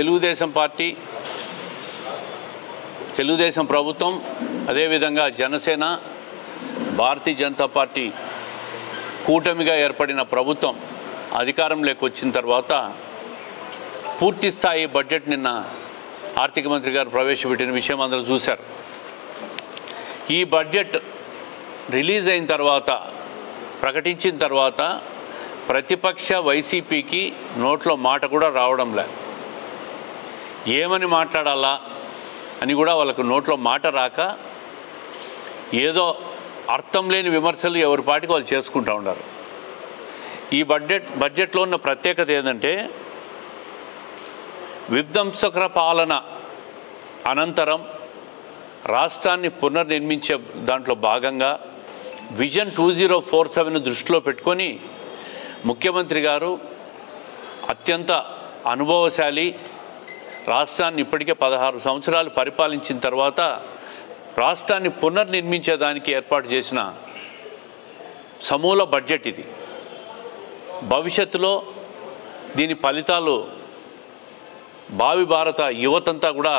Telugu Desam party, Telugu Desam ప్రభుత్వం, అదేవిధంగా Janasena, Bharatiya Janata party కూటమిగా ఏర్పడిన ప్రభుత్వం అధికారంలోకి వచ్చిన తర్వాత పూర్తి స్థాయి బడ్జెట్ నిన్న ఆర్థిక మంత్రి గారు ప్రవేశపెట్టిన విషయం అందరూ చూశారు. ఈ బడ్జెట్ రిలీజ్ అయిన తర్వాత, ప్రకటించిన తర్వాత ప్రతిపక్ష వైసీపీకి నోట్లో మాట కూడా రావడం లేదు. ఏమని మాట్లాడాలా అని కూడా వాళ్ళకు నోట్లో మాట రాక ఏదో అర్థం లేని విమర్శలు ఎవరి పాటికి వాళ్ళు చేసుకుంటూ ఉన్నారు. ఈ బడ్జెట్లో ఉన్న ప్రత్యేకత ఏంటంటే, విధ్వంసకర పాలన అనంతరం రాష్ట్రాన్ని పునర్నిర్మించే దాంట్లో భాగంగా విజన్ 2047 దృష్టిలో పెట్టుకొని ముఖ్యమంత్రి గారు అత్యంత అనుభవశాలి, రాష్ట్రాన్ని ఇప్పటికే 16 సంవత్సరాలు పరిపాలించిన తర్వాత రాష్ట్రాన్ని పునర్నిర్మించేదానికి ఏర్పాటు చేసిన సమూల బడ్జెట్ ఇది. భవిష్యత్తులో దీని ఫలితాలు భావి భారత యువతంతా కూడా,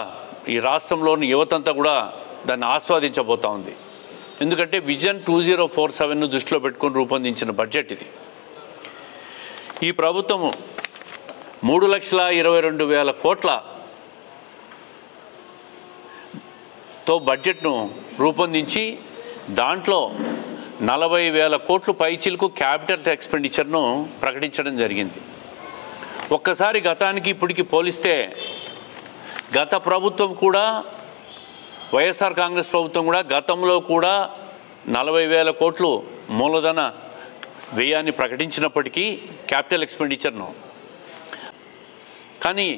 ఈ రాష్ట్రంలోని యువతంతా కూడా దాన్ని ఆస్వాదించబోతూ ఉంది. ఎందుకంటే విజన్ 2047 దృష్టిలో పెట్టుకొని రూపొందించిన బడ్జెట్ ఇది. ఈ ప్రభుత్వము 3,22,000 కోట్లతో బడ్జెట్ను రూపొందించి దాంట్లో 40,000 కోట్లు పైచిలకు క్యాపిటల్ ఎక్స్పెండిచర్ను ప్రకటించడం జరిగింది. ఒక్కసారి గతానికి ఇప్పటికి పోలిస్తే గత ప్రభుత్వం కూడా, వైఎస్ఆర్ కాంగ్రెస్ ప్రభుత్వం కూడా గతంలో కూడా 40,000 కోట్లు మూలధన వ్యయాన్ని ప్రకటించినప్పటికీ క్యాపిటల్ ఎక్స్పెండిచర్ను, కానీ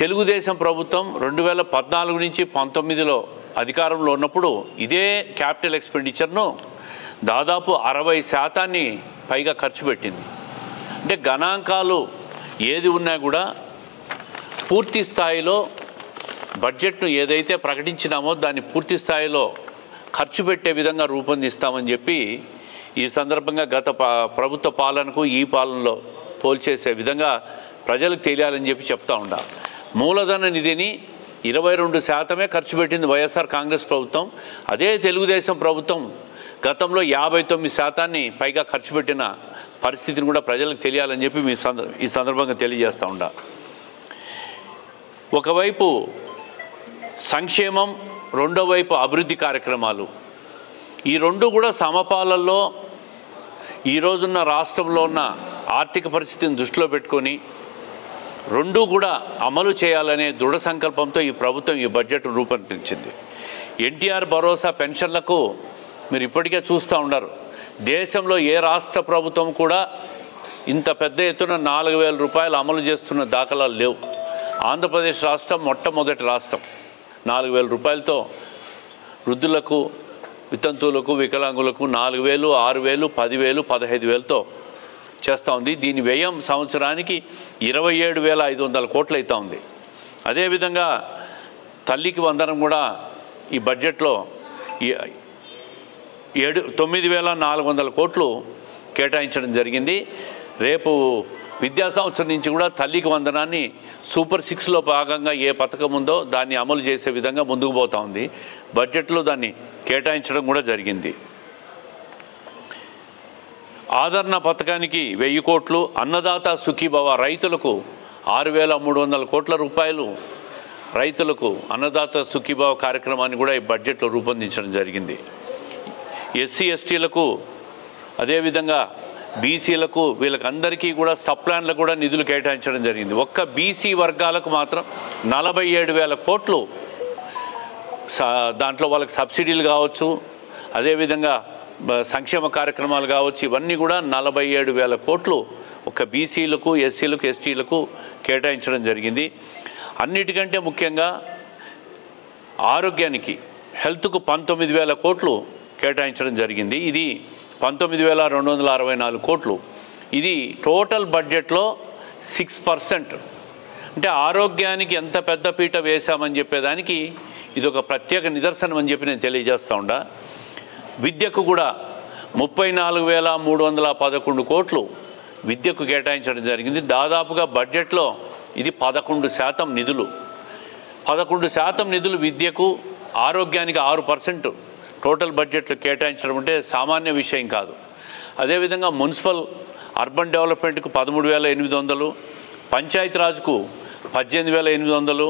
తెలుగుదేశం ప్రభుత్వం 2014 నుంచి 19లో అధికారంలో ఉన్నప్పుడు ఇదే క్యాపిటల్ ఎక్స్పెండిచర్ను దాదాపు 60% పైగా ఖర్చు పెట్టింది. అంటే గణాంకాలు ఏది ఉన్నా కూడా పూర్తి స్థాయిలో బడ్జెట్ను ఏదైతే ప్రకటించినామో దాన్ని పూర్తి స్థాయిలో ఖర్చు పెట్టే విధంగా రూపొందిస్తామని చెప్పి ఈ సందర్భంగా గత ప్రభుత్వ పాలనకు ఈ పాలనలో పోల్చేసే విధంగా ప్రజలకు తెలియాలని చెప్పి చెప్తా ఉండా. మూలధన నిధిని 22% ఖర్చు పెట్టింది వైఎస్ఆర్ కాంగ్రెస్ ప్రభుత్వం. అదే తెలుగుదేశం ప్రభుత్వం గతంలో 59% పైగా ఖర్చు పెట్టిన పరిస్థితిని కూడా ప్రజలకు తెలియాలని చెప్పి ఈ సందర్భంగా తెలియజేస్తూ ఉండా. ఒకవైపు సంక్షేమం, రెండో వైపు అభివృద్ధి కార్యక్రమాలు, ఈ రెండు కూడా సమపాలల్లో ఈ రోజున్న రాష్ట్రంలో ఉన్న ఆర్థిక పరిస్థితిని దృష్టిలో పెట్టుకొని రెండూ కూడా అమలు చేయాలనే దృఢ సంకల్పంతో ఈ ప్రభుత్వం ఈ బడ్జెట్ను రూపొందించింది. ఎన్టీఆర్ భరోసా పెన్షన్లకు మీరు ఇప్పటికే చూస్తూ ఉన్నారు. దేశంలో ఏ రాష్ట్ర ప్రభుత్వం కూడా ఇంత పెద్ద ఎత్తున 4,000 రూపాయలు అమలు చేస్తున్న దాఖలాలు లేవు. ఆంధ్రప్రదేశ్ రాష్ట్రం మొట్టమొదటి రాష్ట్రం 4,000 రూపాయలతో వృద్ధులకు, వితంతువులకు, వికలాంగులకు 4,000, 6,000, 10,000, 15,000తో చేస్తూ ఉంది. దీని వ్యయం సంవత్సరానికి 27,500 కోట్లు అవుతూ ఉంది. అదేవిధంగా తల్లికి వందనం కూడా ఈ బడ్జెట్లో 9,400 కోట్లు కేటాయించడం జరిగింది. రేపు విద్యా సంవత్సరం నుంచి కూడా తల్లికి వందనాన్ని సూపర్ 6లో భాగంగా ఏ పథకం ఉందో దాన్ని అమలు చేసే విధంగా ముందుకు పోతూ ఉంది. బడ్జెట్లో దాన్ని కేటాయించడం కూడా జరిగింది. ఆదరణ పథకానికి 1,000 కోట్లు, అన్నదాత సుఖీభవ రైతులకు 6,300 కోట్ల రూపాయలు రైతులకు అన్నదాత సుఖీభవ కార్యక్రమాన్ని కూడా ఈ బడ్జెట్లో రూపొందించడం జరిగింది. ఎస్సీ ఎస్టీలకు, అదేవిధంగా బీసీలకు, వీళ్ళకందరికీ కూడా సప్లాన్లకు కూడా నిధులు కేటాయించడం జరిగింది. ఒక్క బీసీ వర్గాలకు మాత్రం 47,000 కోట్లు, దాంట్లో వాళ్ళకి సబ్సిడీలు కావచ్చు, అదేవిధంగా సంక్షేమ కార్యక్రమాలు కావచ్చు, ఇవన్నీ కూడా 47,000 కోట్లు ఒక బీసీలకు, ఎస్సీలకు, ఎస్టీలకు కేటాయించడం జరిగింది. అన్నిటికంటే ముఖ్యంగా ఆరోగ్యానికి, హెల్త్కు 19,000 కోట్లు కేటాయించడం జరిగింది. ఇది 19,264 కోట్లు. ఇది టోటల్ బడ్జెట్లో 6%. అంటే ఆరోగ్యానికి ఎంత పెద్ద పీట వేశామని చెప్పేదానికి ఇది ఒక ప్రత్యేక నిదర్శనం అని చెప్పి నేను తెలియజేస్తూ ఉండా. విద్యకు కూడా 34,311 కోట్లు విద్యకు కేటాయించడం జరిగింది. దాదాపుగా బడ్జెట్లో ఇది 11% నిధులు. 11% నిధులు విద్యకు, ఆరోగ్యానికి 6% టోటల్ బడ్జెట్లు కేటాయించడం అంటే సామాన్య విషయం కాదు. అదేవిధంగా మున్సిపల్ అర్బన్ డెవలప్మెంట్కు 13,800, పంచాయతీరాజ్కు 18,800,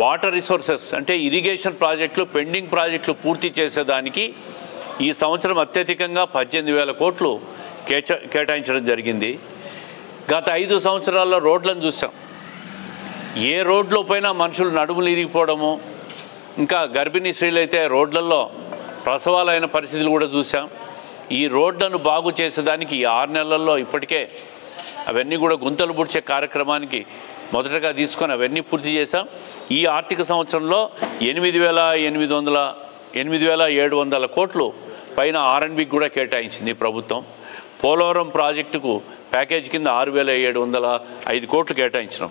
వాటర్ రిసోర్సెస్ అంటే ఇరిగేషన్ ప్రాజెక్టులు, పెండింగ్ ప్రాజెక్టులు పూర్తి చేసేదానికి ఈ సంవత్సరం అత్యధికంగా 18,000 కోట్లు కేటాయించడం జరిగింది. గత 5 సంవత్సరాల్లో రోడ్లను చూసాం. ఏ రోడ్లో పోయినా మనుషులు నడుములు ఇరిగిపోవడము, ఇంకా గర్భిణీ స్త్రీలు అయితే రోడ్లలో ప్రసవాలైన పరిస్థితులు కూడా చూసాం. ఈ రోడ్లను బాగు చేసేదానికి ఈ 6 నెలల్లో ఇప్పటికే అవన్నీ కూడా గుంతలు పూడ్చే కార్యక్రమానికి మొదటగా తీసుకొని అవన్నీ పూర్తి చేశాం. ఈ ఆర్థిక సంవత్సరంలో 8,700 కోట్లు పైన R&Bకి కూడా కేటాయించింది ప్రభుత్వం. పోలవరం ప్రాజెక్టుకు ప్యాకేజ్ కింద 6,705 కోట్లు కేటాయించడం.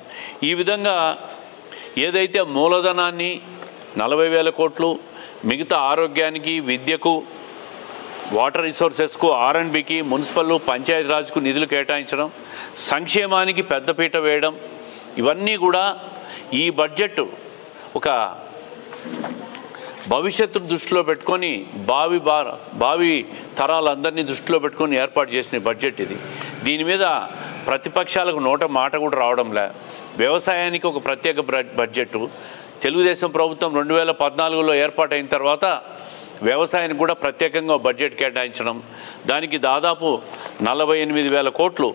ఈ విధంగా ఏదైతే మూలధనాన్ని 40,000 కోట్లు, మిగతా ఆరోగ్యానికి, విద్యకు, వాటర్ రిసోర్సెస్కు, R&Bకి, మున్సిపల్ పంచాయతీరాజ్కు నిధులు కేటాయించడం, సంక్షేమానికి పెద్దపీట వేయడం, ఇవన్నీ కూడా ఈ బడ్జెట్ ఒక భవిష్యత్తును దృష్టిలో పెట్టుకొని భావి తరాలందరినీ దృష్టిలో పెట్టుకొని ఏర్పాటు చేసిన బడ్జెట్ ఇది. దీని మీద ప్రతిపక్షాలకు మాట కూడా రావడంలే. వ్యవసాయానికి ఒక ప్రత్యేక బడ్జెట్ తెలుగుదేశం ప్రభుత్వం 2014లో ఏర్పాటైన తర్వాత వ్యవసాయానికి కూడా ప్రత్యేకంగా బడ్జెట్ కేటాయించడం, దానికి దాదాపు 48,000 కోట్లు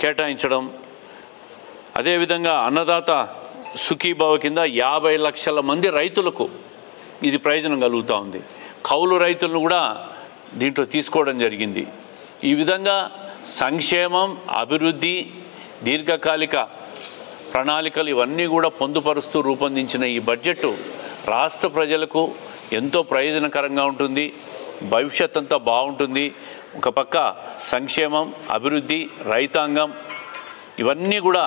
కేటాయించడం. అదేవిధంగా అన్నదాత సుఖీభావ కింద 50 లక్షల మంది రైతులకు ఇది ప్రయోజనం కలుగుతూ ఉంది. కౌలు రైతులను కూడా దీంట్లో తీసుకోవడం జరిగింది. ఈ విధంగా సంక్షేమం, అభివృద్ధి, దీర్ఘకాలిక ప్రణాళికలు ఇవన్నీ కూడా పొందుపరుస్తూ రూపొందించిన ఈ బడ్జెట్ రాష్ట్ర ప్రజలకు ఎంతో ప్రయోజనకరంగా ఉంటుంది. భవిష్యత్ అంతా బాగుంటుంది. ఒక పక్క సంక్షేమం, అభివృద్ధి, రైతాంగం ఇవన్నీ కూడా,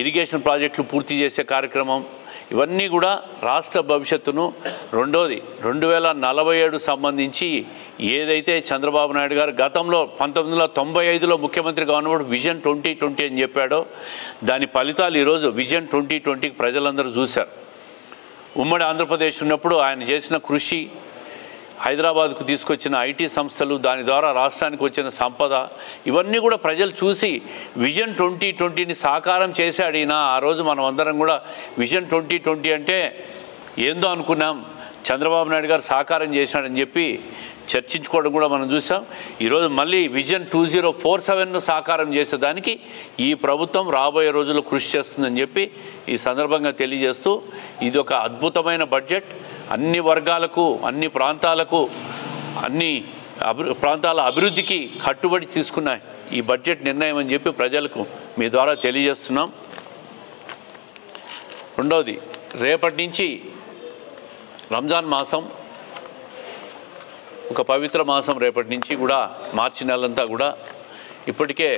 ఇరిగేషన్ ప్రాజెక్టులు పూర్తి చేసే కార్యక్రమం, ఇవన్నీ కూడా రాష్ట్ర భవిష్యత్తును. రెండోది 2047 సంబంధించి ఏదైతే చంద్రబాబు నాయుడు గారు గతంలో 1995లో ముఖ్యమంత్రిగా ఉన్నప్పుడు విజన్ 2020 అని చెప్పాడో దాని ఫలితాలు ఈరోజు విజన్ 2020కి ప్రజలందరూ చూశారు. ఉమ్మడి ఆంధ్రప్రదేశ్ ఉన్నప్పుడు ఆయన చేసిన కృషి, హైదరాబాద్కు తీసుకొచ్చిన ఐటీ సంస్థలు, దాని ద్వారా రాష్ట్రానికి వచ్చిన సంపద, ఇవన్నీ కూడా ప్రజలు చూసి విజన్ 2020ని సాకారం చేశాడు ఈయన. ఆ రోజు మనం అందరం కూడా విజన్ 2020 అంటే ఏందో అనుకున్నాం, చంద్రబాబు నాయుడు గారు సాకారం చేశాడని చెప్పి చర్చించుకోవడం కూడా మనం చూసాం. ఈరోజు మళ్ళీ విజన్ 2047ను సాకారం చేసేదానికి ఈ ప్రభుత్వం రాబోయే రోజుల్లో కృషి చేస్తుందని చెప్పి ఈ సందర్భంగా తెలియజేస్తూ, ఇది ఒక అద్భుతమైన బడ్జెట్. అన్ని వర్గాలకు, అన్ని ప్రాంతాలకు, అన్ని ప్రాంతాల అభివృద్ధికి కట్టుబడి తీసుకున్న ఈ బడ్జెట్ నిర్ణయం అని చెప్పి ప్రజలకు మీ ద్వారా తెలియజేస్తున్నాం. రెండవది, రేపటి నుంచి రంజాన్ మాసం, ఒక పవిత్ర మాసం. రేపటి నుంచి కూడా మార్చి నెలంతా కూడా ఇప్పటికే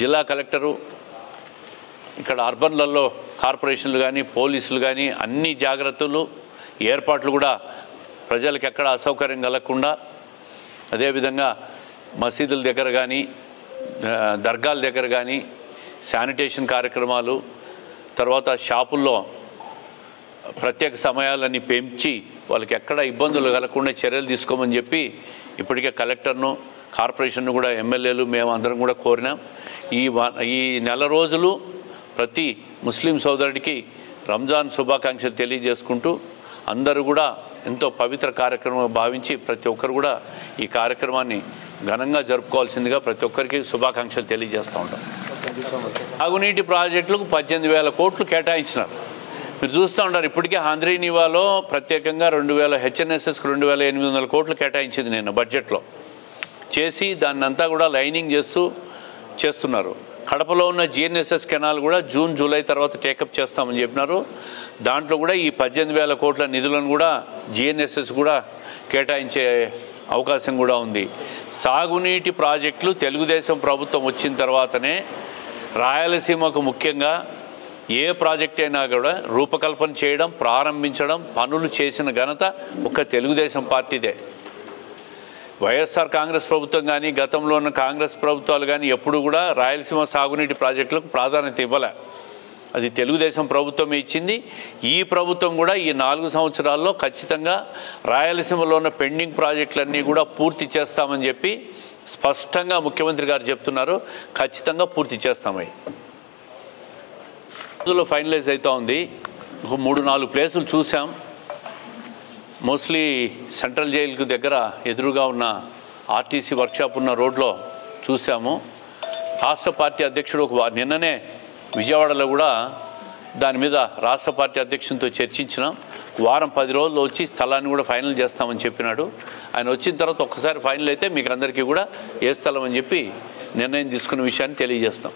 జిల్లా కలెక్టరు, ఇక్కడ అర్బన్లలో కార్పొరేషన్లు కానీ, పోలీసులు కానీ అన్ని జాగ్రత్తలు, ఏర్పాట్లు కూడా ప్రజలకు ఎక్కడ అసౌకర్యం కలగకుండా, అదేవిధంగా మసీదుల దగ్గర కానీ, దర్గాల దగ్గర కానీ శానిటేషన్ కార్యక్రమాలు, తర్వాత షాపుల్లో ప్రత్యేక సమయాలన్నీ పెంచి వాళ్ళకి ఎక్కడ ఇబ్బందులు కలగకుండా చర్యలు తీసుకోమని చెప్పి ఇప్పటికే కలెక్టర్ను, కార్పొరేషన్ను కూడా, ఎమ్మెల్యేలు మేము అందరం కూడా కోరినాం. ఈ నెల రోజులు ప్రతి ముస్లిం సోదరుడికి రంజాన్ శుభాకాంక్షలు తెలియజేసుకుంటూ, అందరూ కూడా ఎంతో పవిత్ర కార్యక్రమంగా భావించి ప్రతి ఒక్కరు కూడా ఈ కార్యక్రమాన్ని ఘనంగా జరుపుకోవాల్సిందిగా ప్రతి ఒక్కరికి శుభాకాంక్షలు తెలియజేస్తూ ఉంటాం. తాగునీటి ప్రాజెక్టులకు 18,000 కోట్లు కేటాయించినారు. మీరు చూస్తూ ఉంటారు, ఇప్పటికే హంద్రీనివాలో ప్రత్యేకంగా 2,000 హెచ్ఎన్ఎస్ఎస్కి 2,800 కోట్లు కేటాయించింది నేను బడ్జెట్లో చేసి, దాన్ని అంతా కూడా లైనింగ్ చేస్తున్నారు. కడపలో ఉన్న జిఎన్ఎస్ఎస్ కెనాల్ కూడా జూన్, జూలై తర్వాత టేకప్ చేస్తామని చెప్పినారు. దాంట్లో కూడా ఈ 18,000 కోట్ల నిధులను కూడా జిఎన్ఎస్ఎస్ కూడా కేటాయించే అవకాశం కూడా ఉంది. సాగునీటి ప్రాజెక్టులు తెలుగుదేశం ప్రభుత్వం వచ్చిన తర్వాతనే రాయలసీమకు ముఖ్యంగా ఏ ప్రాజెక్ట్ అయినా కూడా రూపకల్పన చేయడం, ప్రారంభించడం, పనులు చేసిన ఘనత ఒక్క తెలుగుదేశం పార్టీదే. వైఎస్ఆర్ కాంగ్రెస్ ప్రభుత్వం కానీ గతంలో ఉన్న కాంగ్రెస్ ప్రభుత్వాలు కానీ ఎప్పుడు కూడా రాయలసీమ సాగునీటి ప్రాజెక్టులకు ప్రాధాన్యత ఇవ్వలే. అది తెలుగుదేశం ప్రభుత్వమే ఇచ్చింది. ఈ ప్రభుత్వం కూడా ఈ 4 సంవత్సరాల్లో ఖచ్చితంగా రాయలసీమలో ఉన్న పెండింగ్ ప్రాజెక్టులన్నీ కూడా పూర్తి చేస్తామని చెప్పి స్పష్టంగా ముఖ్యమంత్రి గారు చెప్తున్నారు. ఖచ్చితంగా పూర్తి చేస్తామని రోజుల్లో ఫైనలైజ్ అవుతూ ఉంది. ఒక 3-4 ప్లేసులు చూసాం. మోస్ట్లీ సెంట్రల్ జైలుకు దగ్గర ఎదురుగా ఉన్న ఆర్టీసీ వర్క్షాప్ ఉన్న రోడ్లో చూసాము. రాష్ట్ర పార్టీ అధ్యక్షుడు నిన్ననే విజయవాడలో కూడా దాని మీద రాష్ట్ర పార్టీ అధ్యక్షునితో చర్చించినాం. వారం 10 రోజుల్లో వచ్చి స్థలాన్ని కూడా ఫైనల్ చేస్తామని చెప్పినాడు. ఆయన వచ్చిన తర్వాత ఒక్కసారి ఫైనల్ అయితే మీకు అందరికీ కూడా ఏ స్థలం అని చెప్పి నిర్ణయం తీసుకున్న విషయాన్ని తెలియజేస్తాం.